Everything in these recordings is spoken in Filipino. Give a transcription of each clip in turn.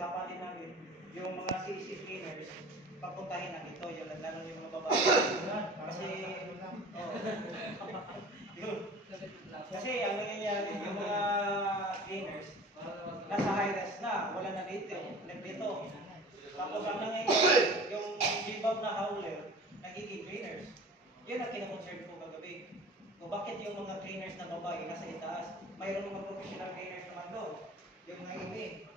pinag-usapan din namin, yung mga CC cleaners, papuntahin na dito, yung lalo yung mga babae. Kasi, yun. Kasi ano nangyayari, yung mga cleaners, nasa high-res na, wala na dito, dito. Tapos ang nangyayari, yung bibab na howler, nagiging cleaners. Yun ang kina-concern ko kagabi. Kung bakit yung mga cleaners na babae nasa itaas, mayroon mga professional cleaners naman doon. Yung naimi.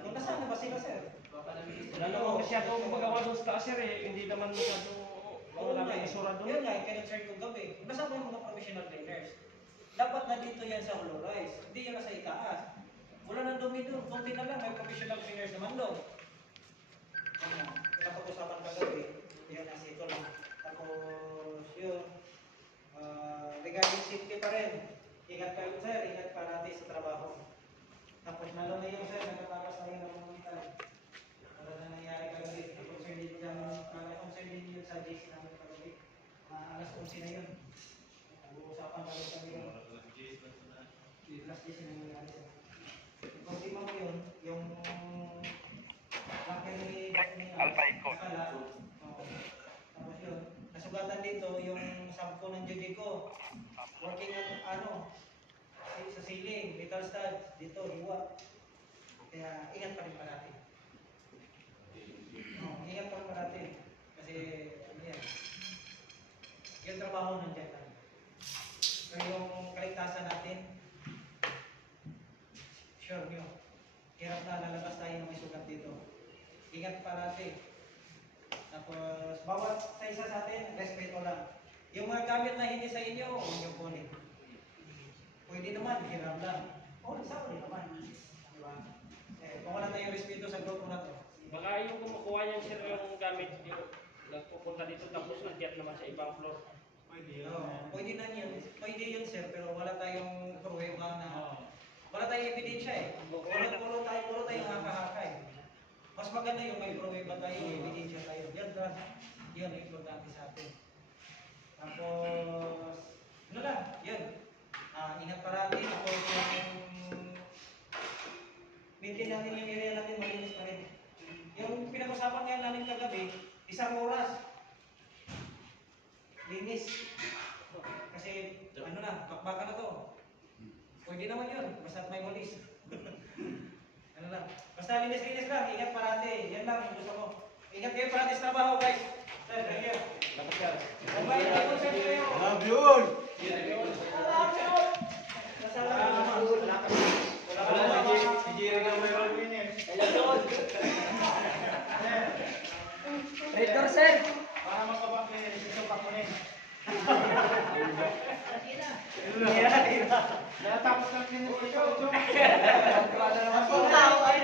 Kung nasaan na ba sila, sir? Wala naman masyadong magawa doon sa taas, sir eh. Hindi naman masyadong wala naman isura doon. Yun nga, yung kina-concern ko gabi. Kung nasaan ba yung mga professional cleaners? Dapat na dito yan sa hollow rise. Hindi yan nasa itaas. Wala nang dumi doon. Kunti na lang, may professional cleaners naman doon. Napag-usapan kagabi. Yun, nasa ito lang. Tapos, yun. Regarding safety pa rin. Ingat kayo, sir. Ingat pa natin sa trabaho. Tapos, lalo na yung sir, nagkatakas tayo ng mga mitay. Wala na nangyari kagabi. Concern din yun sa JC namin kagabi. Alas 11 na yun. Nag-uusapan kami yun. Last JC na yun. Kung di mo yun, yung laki ni Alpha Echo. Tapos yun, nasugatan dito yung sampo ng JJ ko. Working at sa ceiling, metal studs, dito, hiwa. Kaya ingat pa rin pa natin. Ingat pa rin pa natin. Kasi, ano yan, yung trabaho nandiyan lang. Pero yung kaligtasan natin, sure nyo, hirap na lalabas tayo ng may sugat dito. Ingat pa natin. Tapos, bawat sa isa sa atin, respeto lang. Yung mga gamit na hindi sa inyo, huwag nyo kunin. Pwede naman, hiram lang. Sa ulit naman. Diba? Kung wala tayong respeto sa grupo na to. Baka yung kumukuha niyan, sir, yung gamit, yung nagpupunta dito tapos nagyat naman sa ibang floor. Pwede na yun. Pwede yun, sir, pero wala tayong pruweba na wala tayong ebidensya eh. Puro tayong haka-haka eh. Mas maganda yung may pruweba tayo, may ebidensya tayo. Yan lang. Yun, importante sa atin. Tapos, ano lang, yun. Ingat parati. Tapos yung maintain natin yung area natin, malinis pa rin. Yung pinag-usapan ngayon namin kagabi, 1 oras. Linis. Kasi, bakbaka na to. Pwede naman yun, basta't may walis. Basta linis-linis lang, ingat parati. Yan lang, gusto ko. Ingat kayo parati sa trabaho, guys. Sir, thank you. Bye-bye, sir, kayo. Love yun! Si Jerry na may winners. Red door, sir. Para makapag-winners, isupak mo rin. Natapos lang din ito. Ang tao ay